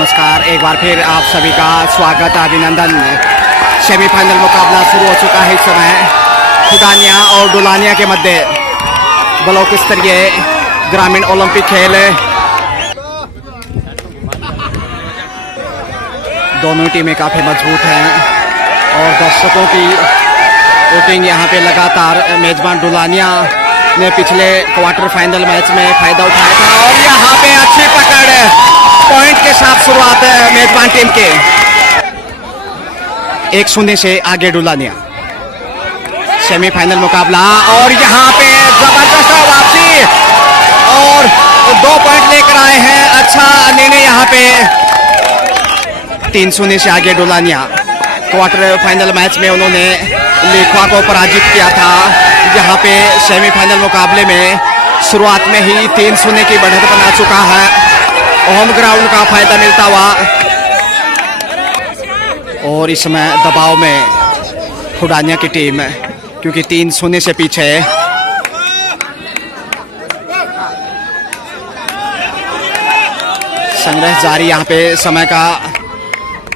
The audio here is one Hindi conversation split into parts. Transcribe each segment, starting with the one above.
नमस्कार, एक बार फिर आप सभी का स्वागत अभिनंदन। सेमीफाइनल मुकाबला शुरू हो चुका है। इस समय खुडानिया और डुलानिया के मध्य ब्लॉक स्तरीय ग्रामीण ओलंपिक खेल। दोनों टीमें काफ़ी मजबूत हैं और दर्शकों की वोटिंग यहाँ पे लगातार। मेजबान डुलानिया ने पिछले क्वार्टर फाइनल मैच में फायदा उठाया था और यहाँ पे अच्छी पकड़, पॉइंट के साथ शुरुआत है मेजबान टीम के। 1-0 से आगे डुलानिया। सेमीफाइनल मुकाबला और यहाँ पे जबरदस्त वापसी और 2 पॉइंट लेकर आए हैं। अच्छा निर्णय यहाँ पे। 3-0 से आगे डुलानिया। क्वार्टर फाइनल मैच में उन्होंने लेखवा को पराजित किया था। यहाँ पे सेमीफाइनल मुकाबले में शुरुआत में ही 3-0 की बढ़त बना चुका है। होम ग्राउंड का फायदा मिलता हुआ और इस समय दबाव में खुडानिया की टीम, क्योंकि 3-0 से पीछे। संघर्ष जारी। यहाँ पे समय का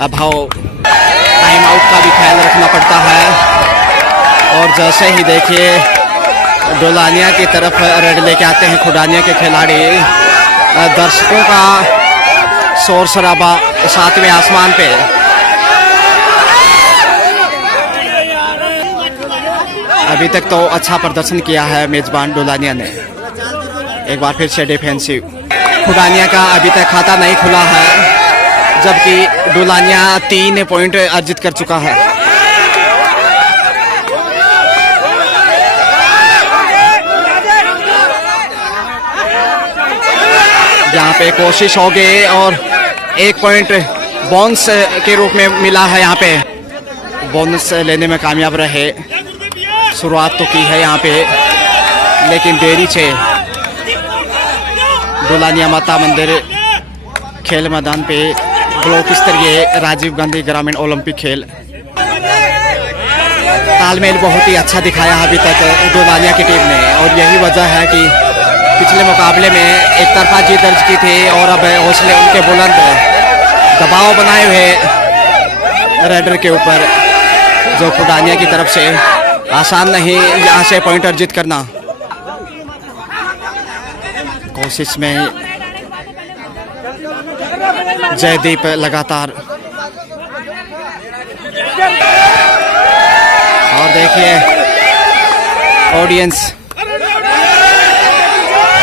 अभाव, टाइम आउट का भी ख्याल रखना पड़ता है। और जैसे ही देखिए डुलानिया की तरफ रेड लेके आते हैं खुडानिया के खिलाड़ी, दर्शकों का शोर शराबा 7वें आसमान पे। अभी तक तो अच्छा प्रदर्शन किया है मेजबान डुलानिया ने। एक बार फिर से डिफेंसिव। खुडानिया का अभी तक खाता नहीं खुला है, जबकि डुलानिया 3 पॉइंट अर्जित कर चुका है। यहाँ पे कोशिश हो गई और 1 पॉइंट बोनस के रूप में मिला है। यहाँ पे बोनस लेने में कामयाब रहे। शुरुआत तो की है यहाँ पे, लेकिन देरी से। डुलानिया माता मंदिर खेल मैदान पे ब्लॉक स्तरीय राजीव गांधी ग्रामीण ओलंपिक खेल। तालमेल बहुत ही अच्छा दिखाया अभी तक डुलानिया की टीम ने और यही वजह है कि पिछले मुकाबले में एक तरफा जीत दर्ज की थी और अब हौसले उनके बुलंद। दबाव बनाए हुए रेडर के ऊपर, जो खुडानिया की तरफ से आसान नहीं यहाँ से पॉइंट अर्जित करना। कोशिश में जयदीप लगातार। और देखिए ऑडियंस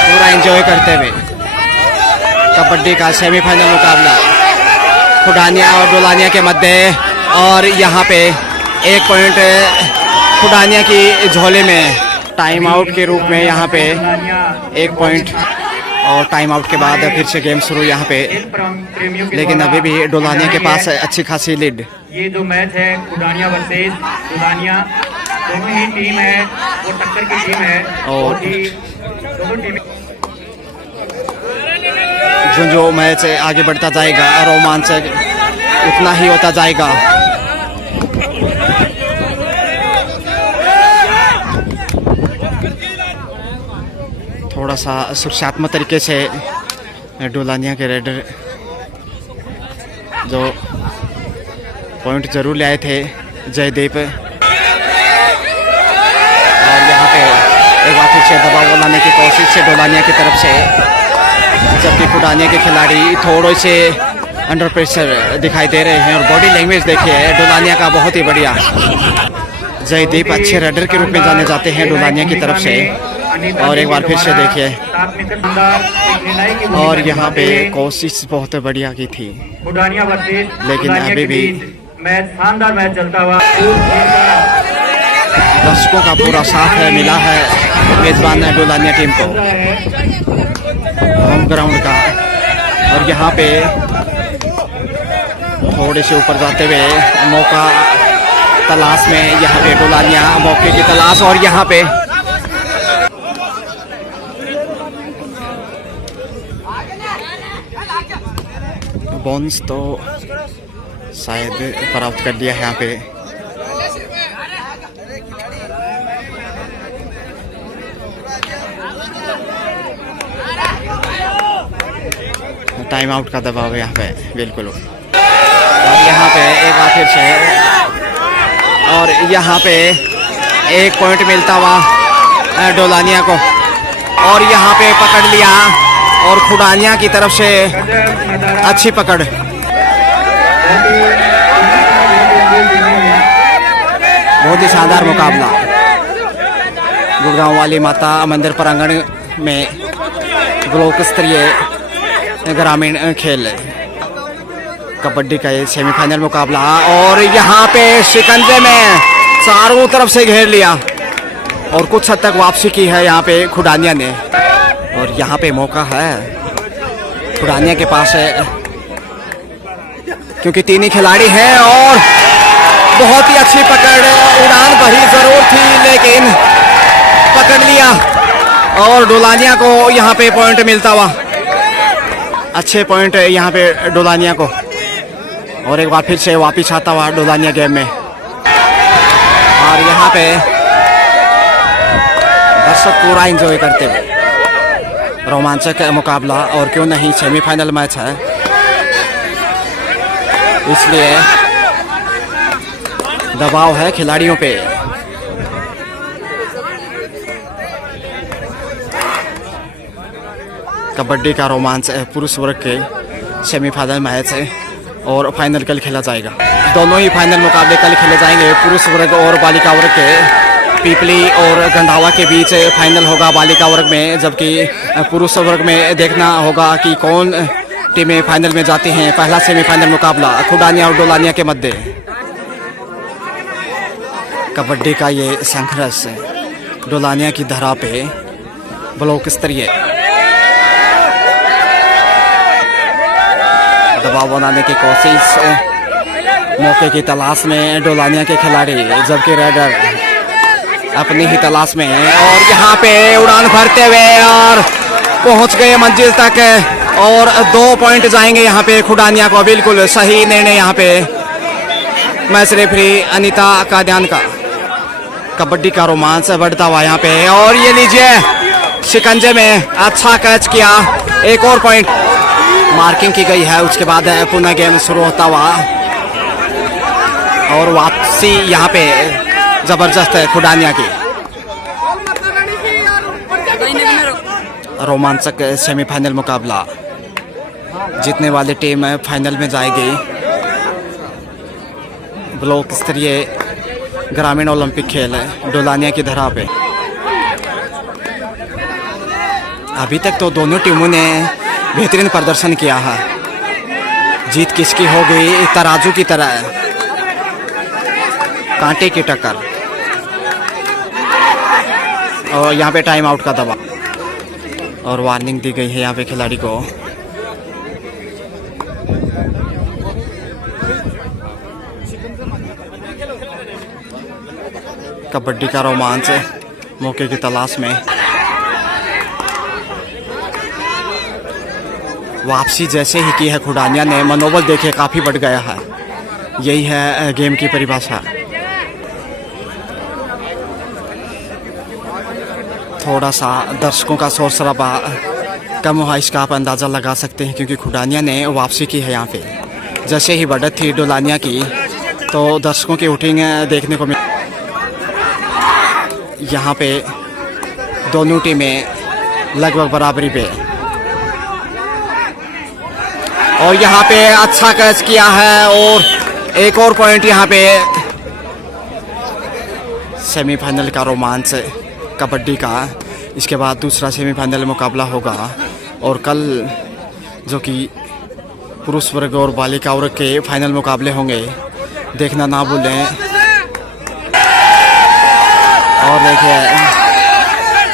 पूरा एंजॉय करते हुए कबड्डी का सेमीफाइनल मुकाबला खुडानिया और डुलानिया के मध्य। और यहाँ पे 1 पॉइंट खुडानिया की झोले में। टाइम आउट के रूप में यहाँ पे 1 पॉइंट और टाइम आउट के बाद फिर से गेम शुरू यहाँ पे। लेकिन अभी भी डुलानिया के पास अच्छी खासी लीड। ये जो मैच है खुडानिया वर्सेस डुलानिया, दोनों ही टीम है वो टक्कर की टीम है और दोनों टीम। जो मैच आगे बढ़ता जाएगा रोमांचक उतना ही होता जाएगा। थोड़ा सा सुरक्षात्मक तरीके से डुलानिया के रेडर जो पॉइंट जरूर ले आए थे जयदीप। और यहाँ पे एक बार फिर से दबाव बनाने की कोशिश से डुलानिया की तरफ से, जबकि खुडानिया के खिलाड़ी थोड़े से अंडर प्रेशर दिखाई दे रहे हैं। और बॉडी लैंग्वेज देखिए डुलानिया का बहुत ही बढ़िया। जयदीप अच्छे रेडर के रूप में जाने जाते हैं डुलानिया की तरफ से। और एक बार फिर से देखिए, और यहाँ पे कोशिश बहुत बढ़िया की थी, लेकिन अभी भी मैच शानदार मैच चलता हुआ। दर्शकों का पूरा साथ मिला है मेजबान डुलानिया टीम को होम ग्राउंड का। और यहाँ पे थोड़े से ऊपर जाते हुए मौका तलाश में यहाँ पे डुलानिया मौके की तलाश। और यहाँ पे बोनस तो शायद प्राप्त कर लिया है यहाँ पे। टाइम आउट का दबाव है यहाँ पे बिल्कुल। और यहाँ पे एक बार फिर से और यहाँ पे एक पॉइंट मिलता हुआ डोलानिया को और यहाँ पे पकड़ लिया और खुडानिया की तरफ से अच्छी पकड़। बहुत ही शानदार मुकाबला गुड़गांव वाली माता मंदिर प्रांगण में ब्लॉक स्तरीय ग्रामीण खेल कबड्डी का ये सेमीफाइनल मुकाबला और यहाँ पे शिकंजे में चारों तरफ से घेर लिया और कुछ हद तक वापसी की है यहाँ पे खुडानिया ने। और यहाँ पे मौका है खुडानिया के पास है क्योंकि तीन ही खिलाड़ी हैं और बहुत ही अच्छी पकड़, उड़ान भरी जरूर थी लेकिन पकड़ लिया और डोलानिया को यहाँ पे पॉइंट मिलता हुआ। अच्छे पॉइंट यहाँ पे डोलानिया को और एक बार फिर से वापिस आता हुआ डोलानिया गेम में। और यहाँ पे दर्शक पूरा एंजॉय करते हुए रोमांचक मुकाबला और क्यों नहीं सेमीफाइनल मैच है इसलिए दबाव है खिलाड़ियों पे। कबड्डी का रोमांच पुरुष वर्ग के सेमीफाइनल मैच है और फाइनल कल खेला जाएगा। दोनों ही फाइनल मुकाबले कल खेले जाएंगे। पुरुष वर्ग और बालिका वर्ग के पीपली और गंधावा के बीच फाइनल होगा बालिका वर्ग में, जबकि पुरुष वर्ग में देखना होगा कि कौन टीमें फाइनल में जाती हैं। पहला सेमीफाइनल मुकाबला खुडानिया और डोलानिया के मध्य कबड्डी का ये संघर्ष डोलानिया की धरा पे ब्लॉक स्तरीय दबाव बनाने की कोशिश, मौके की तलाश में डोलानिया के खिलाड़ी, जबकि रेडर अपनी ही तलाश में है। और यहाँ पे उड़ान भरते हुए और पहुँच गए मंजिल तक और 2 पॉइंट जाएंगे यहाँ पे खुडानिया को। बिल्कुल सही निर्णय यहाँ पे मैच रेफरी अनीता काद्यान का। कबड्डी का रोमांच बढ़ता हुआ यहाँ पे और ये लीजिए शिकंजे में अच्छा कैच किया, एक और पॉइंट मार्किंग की गई है। उसके बाद पुनः गेम शुरू होता हुआ और वापसी यहाँ पे जबरदस्त है खुडानिया की। रोमांचक सेमीफाइनल मुकाबला, जीतने वाली टीम फाइनल में जाएगी। ब्लॉक स्तरीय ग्रामीण ओलंपिक खेल डोलानिया की धरा पे। अभी तक तो दोनों टीमों ने बेहतरीन प्रदर्शन किया है। जीत किसकी हो गई तराजू की तरह, कांटे की टक्कर। और यहाँ पे टाइम आउट का दबाव और वार्निंग दी गई है यहाँ पे खिलाड़ी को। कबड्डी का रोमांच मौके की तलाश में वापसी जैसे ही की है खुडानिया ने, मनोबल देखे काफ़ी बढ़ गया है। यही है गेम की परिभाषा। थोड़ा सा दर्शकों का शोर शराबा कम हुआ, इसका आप अंदाज़ा लगा सकते हैं क्योंकि खुडानिया ने वापसी की है यहाँ पे। जैसे ही बढ़त थी डोलानिया की तो दर्शकों की वोटिंग देखने को मिली। यहाँ पे दोनों टीमें लगभग बराबरी पे और यहाँ पे अच्छा कैच किया है और एक और पॉइंट यहाँ पे। सेमीफाइनल का रोमांच कबड्डी का, इसके बाद दूसरा सेमीफाइनल मुकाबला होगा और कल जो कि पुरुष वर्ग और बालिका वर्ग के फाइनल मुकाबले होंगे, देखना ना भूलें। और देखिए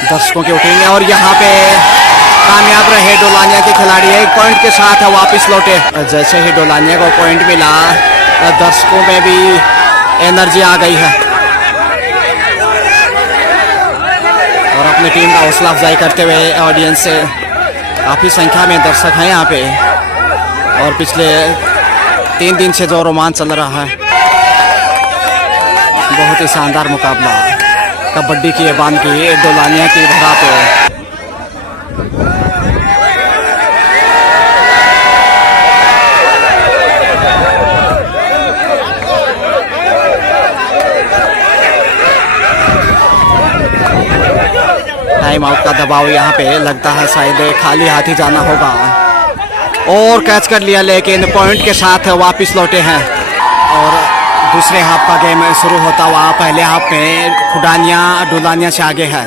दर्शकों की वोटिंग और यहाँ पे कामयाब रहे डोलानिया के खिलाड़ी, 1 पॉइंट के साथ वापस लौटे। जैसे ही डोलानिया को पॉइंट मिला दर्शकों में भी एनर्जी आ गई है और अपनी टीम का हौसला अफजाई करते हुए ऑडियंस काफ़ी संख्या में दर्शक हैं यहाँ पे। और पिछले 3 दिन से जो रोमांच चल रहा है, बहुत ही शानदार मुकाबला कबड्डी की बांध की डोलानिया की धरा पे। टाइम आउट का दबाव यहाँ पे लगता है, शायद खाली हाथ ही जाना होगा। और कैच कर लिया, लेकिन पॉइंट के साथ वापस लौटे हैं। और दूसरे हाफ का गेम शुरू होता हुआ पहले हाफ में खुडानिया डुलानिया से आगे है।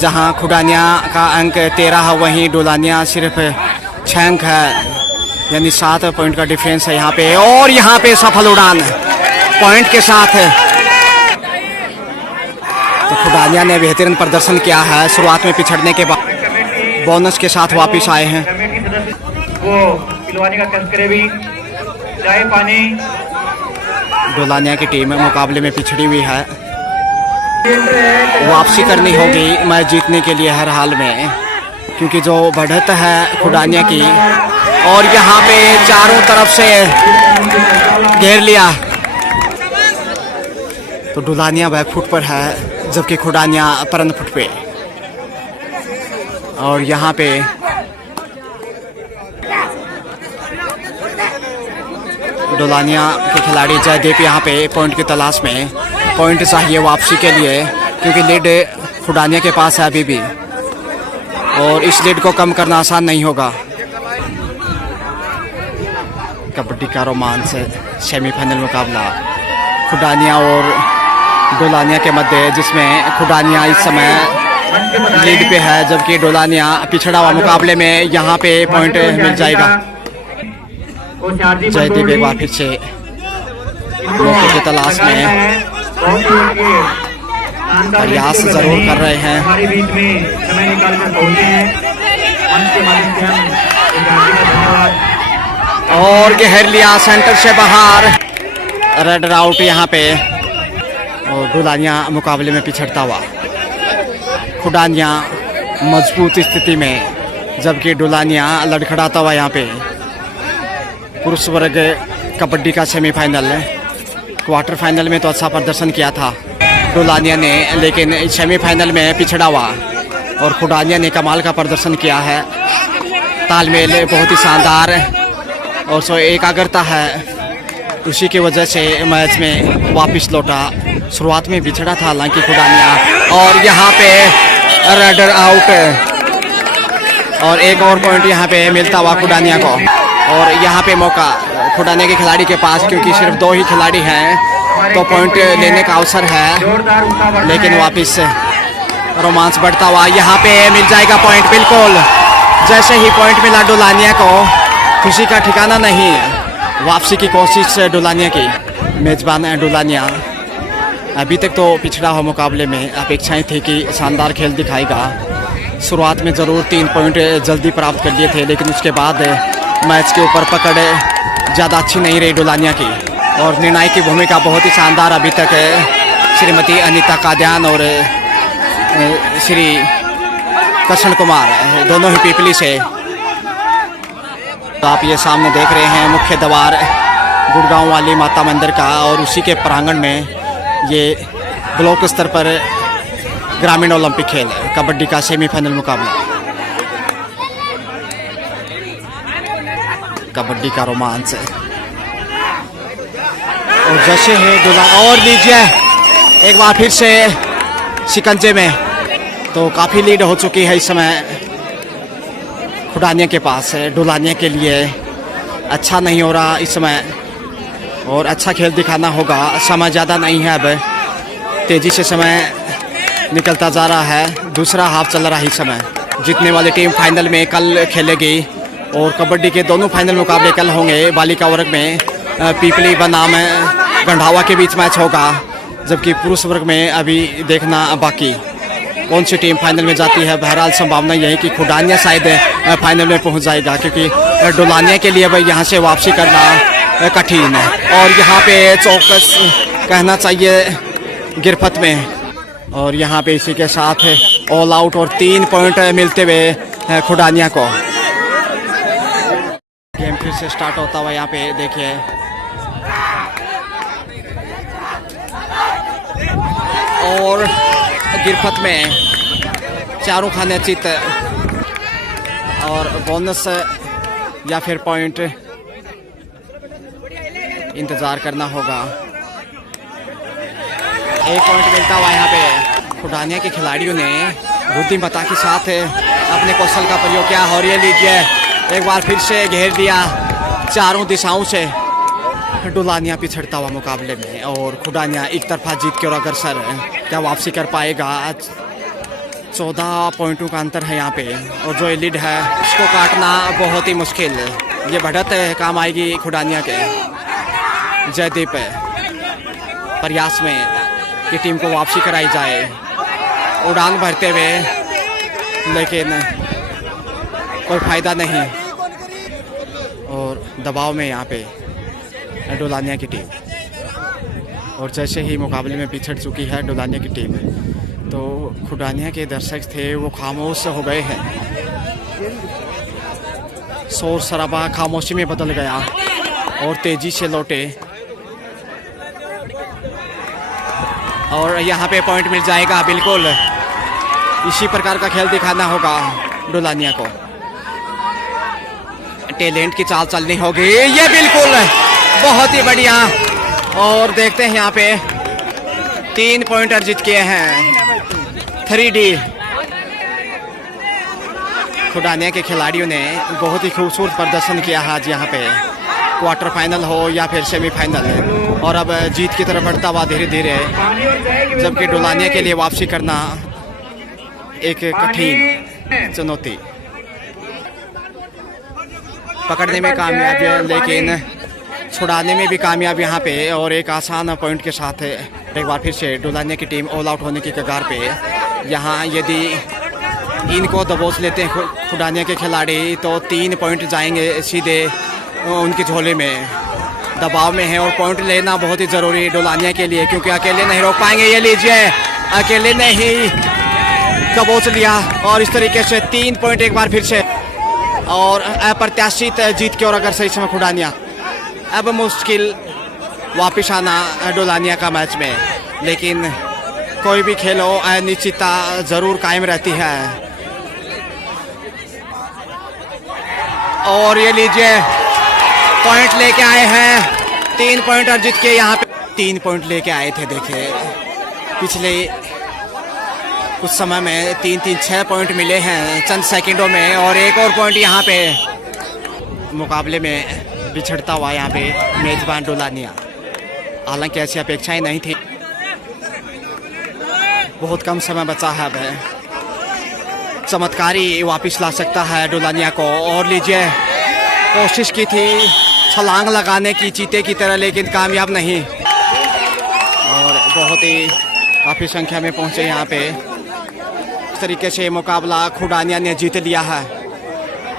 जहां खुडानिया का अंक 13 है, वहीं डुलानिया सिर्फ 6 अंक है, यानी 7 पॉइंट का डिफरेंस है यहाँ पे। और यहाँ पे सफल उड़ान पॉइंट के साथ है। तो खुडानिया ने बेहतरीन प्रदर्शन किया है। शुरुआत में पिछड़ने के बाद बोनस के साथ वापस आए हैं। वो पिलवाने का कष्ट करे भी चाय पानी। डुलानिया की टीम मुकाबले में पिछड़ी हुई है, वापसी करनी होगी मैच जीतने के लिए हर हाल में, क्योंकि जो बढ़त है खुडानिया की। और यहाँ पे चारों तरफ से घेर लिया, तो डुलानिया बैक फुट पर है, जबकि खुडानिया फ्रंट फुट पे। और यहाँ पे डुलानिया के खिलाड़ी जयदीप यहाँ पे पॉइंट की तलाश में, पॉइंट चाहिए वापसी के लिए, क्योंकि लीड खुडानिया के पास है अभी भी, और इस लीड को कम करना आसान नहीं होगा। कबड्डी का रोमांच सेमीफाइनल मुकाबला खुडानिया और डुलानिया के मध्य, जिसमें खुडानिया इस समय लीड पे है, जबकि डुलानिया पिछड़ा हुआ। मुकाबले में यहाँ पे पॉइंट मिल जाएगा। जयदीप एक बार फिर से मौके की तलाश में प्रयास जरूर कर रहे हैं। हमारे बीच में समय निकाल कर पहुंचे हैं। मंच के मालिक से हम एक हार्दिक धन्यवाद। और घेर लिया सेंटर से बाहर, रेड आउट यहाँ पे। और डुलानिया मुकाबले में पिछड़ता हुआ, खुडानिया मजबूत स्थिति में, जबकि डुलानिया लड़खड़ाता हुआ यहाँ पे। पुरुष वर्ग कबड्डी का सेमीफाइनल, क्वार्टर फाइनल में तो अच्छा प्रदर्शन किया था डुलानिया ने, लेकिन सेमीफाइनल में पिछड़ा हुआ। और खुडानिया ने कमाल का प्रदर्शन किया है, तालमेल बहुत ही शानदार और सो एकाग्रता है, उसी की वजह से मैच में वापस लौटा। शुरुआत में पिछड़ा था हालांकि खुडानिया, और यहाँ पे रेडर आउट। और एक और पॉइंट यहाँ पे मिलता हुआ खुडानिया को। और यहाँ पे मौका खुडानिया के खिलाड़ी के पास, क्योंकि सिर्फ 2 ही खिलाड़ी हैं, तो पॉइंट लेने का अवसर है, लेकिन वापस रोमांच बढ़ता हुआ यहाँ पे मिल जाएगा पॉइंट। बिल्कुल जैसे ही पॉइंट मिला डुलानिया को, खुशी का ठिकाना नहीं। वापसी की कोशिश डुलानिया की, मेजबान है डुलानिया। अभी तक तो पिछड़ा हुआ मुकाबले में अपेक्षाएं थी कि शानदार खेल दिखाएगा। शुरुआत में ज़रूर 3 पॉइंट जल्दी प्राप्त कर लिए थे, लेकिन उसके बाद मैच के ऊपर पकड़ ज़्यादा अच्छी नहीं रही डुलानिया की। और निर्णायक की भूमिका बहुत ही शानदार अभी तक श्रीमती अनीता काद्यान और श्री कृष्ण कुमार, दोनों ही पीपली से। तो आप ये सामने देख रहे हैं मुख्य द्वार गुड़गांव वाली माता मंदिर का, और उसी के प्रांगण में ये ब्लॉक स्तर पर ग्रामीण ओलंपिक खेल कबड्डी का सेमीफाइनल मुकाबला। कबड्डी का रोमांच, और जैसे है डुला, और लीजिए एक बार फिर से शिकंजे में। तो काफ़ी लीड हो चुकी है इस समय खुडानिया के पास। डुलानिया के लिए अच्छा नहीं हो रहा इस समय, और अच्छा खेल दिखाना होगा। समय ज़्यादा नहीं है, अब तेज़ी से समय निकलता जा रहा है। दूसरा हाफ चल रहा है इस समय। जीतने वाली टीम फाइनल में कल खेलेगी, और कबड्डी के दोनों फाइनल मुकाबले कल होंगे। बालिका वर्ग में पीपली बनाम गंढावा के बीच मैच होगा, जबकि पुरुष वर्ग में अभी देखना बाकी कौन सी टीम फाइनल में जाती है। बहरहाल संभावना यही कि खुडानिया शायद फाइनल में पहुंच जाएगा, क्योंकि डुलानिया के लिए भाई यहाँ से वापसी करना कठिन है। और यहाँ पे चौकस कहना चाहिए गिरफत में, और यहाँ पे इसी के साथ ऑल आउट और 3 पॉइंट मिलते हुए खुडानिया को। गेम फिर से स्टार्ट होता हुआ यहाँ पे देखिए, और गिरफत में चारों खाने चित और बोनस या फिर पॉइंट इंतजार करना होगा। 1 पॉइंट मिलता हुआ यहाँ पे खुडानिया के खिलाड़ियों ने बुद्धिमत्ता के साथ अपने कौशल का प्रयोग किया और ये लीजिए एक बार फिर से घेर दिया चारों दिशाओं से। डोलानिया पिछड़ता हुआ मुकाबले में और खुडानिया एक तरफा जीत के और अग्रसर क्या वापसी कर पाएगा। 14 पॉइंटों का अंतर है यहाँ पे और जो लीड है उसको काटना बहुत ही मुश्किल। ये बढ़त काम आएगी खुडानिया के। जयदीप प्रयास में कि टीम को वापसी कराई जाए, उड़ान भरते हुए, लेकिन कोई फायदा नहीं और दबाव में यहाँ पे डोलानिया की टीम। और जैसे ही मुकाबले में पिछड़ चुकी है डोलानिया की टीम, तो खुडानिया के दर्शक थे वो खामोश हो गए हैं। शोर शराबा खामोशी में बदल गया और तेजी से लौटे और यहाँ पे पॉइंट मिल जाएगा। बिल्कुल इसी प्रकार का खेल दिखाना होगा डोलानिया को। टैलेंट की चाल चलनी होगी। ये बिल्कुल बहुत ही बढ़िया। और देखते हैं यहाँ पे 3 पॉइंट अर्जित किए हैं 3D। खुडानिया के खिलाड़ियों ने बहुत ही खूबसूरत प्रदर्शन किया है आज यहाँ पे, क्वार्टर फाइनल हो या फिर सेमीफाइनल। और अब जीत की तरफ बढ़ता हुआ धीरे धीरे, जबकि डोलानिया के लिए वापसी करना एक कठिन चुनौती। पकड़ने में कामयाब है लेकिन छुड़ाने में भी कामयाब यहाँ पे। और एक आसान पॉइंट के साथ एक बार फिर से डोलानिया की टीम ऑल आउट होने की कगार पे। यहाँ यदि इनको दबोच लेते हैं खुडानिया के खिलाड़ी तो 3 पॉइंट जाएंगे सीधे उनके झोले में। दबाव में है और पॉइंट लेना बहुत ही ज़रूरी है डोलानिया के लिए, क्योंकि अकेले नहीं रोक पाएंगे। ये लीजिए अकेले ने ही दबोच लिया और इस तरीके से 3 पॉइंट एक बार फिर से। और अप्रत्याशित जीत के और अगर सही समय खुडानिया। अब मुश्किल वापस आना डोलानिया का मैच में, लेकिन कोई भी खेल हो अनिश्चितता ज़रूर कायम रहती है। और ये लीजिए पॉइंट लेके आए हैं, 3 पॉइंट अर्जित किए यहाँ पे। 3 पॉइंट लेके आए थे। देखिए पिछले कुछ समय में 3-6 पॉइंट मिले हैं चंद सेकंडों में। और एक और पॉइंट यहाँ पे मुकाबले में बिछड़ता हुआ यहाँ पे मेजबान डोलानिया। हालांकि ऐसी अपेक्षाएं नहीं थी। बहुत कम समय बचा है। अब चमत्कारी वापस ला सकता है डोलानिया को। और लीजिए कोशिश की थी छलांग लगाने की चीते की तरह, लेकिन कामयाब नहीं। और बहुत ही काफ़ी संख्या में पहुंचे यहाँ पे। इस तरीके से मुकाबला खुडानिया ने जीत लिया है।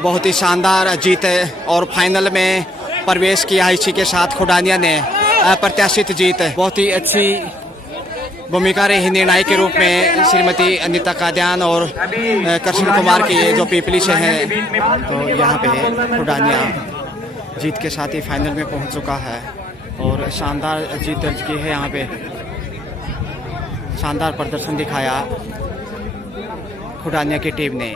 बहुत ही शानदार जीत और फाइनल में प्रवेश किया इसी के साथ खुडानिया ने। अप्रत्याशित जीत, बहुत ही अच्छी भूमिका रही निर्णायक के रूप में श्रीमती अनिता कादियान और कृष्ण कुमार की जो पीपली से हैं। तो यहाँ पे खुडानिया जीत के साथ ही फाइनल में पहुँच चुका है और शानदार जीत दर्ज की है। यहाँ पे शानदार प्रदर्शन दिखाया खुडानिया की टीम ने।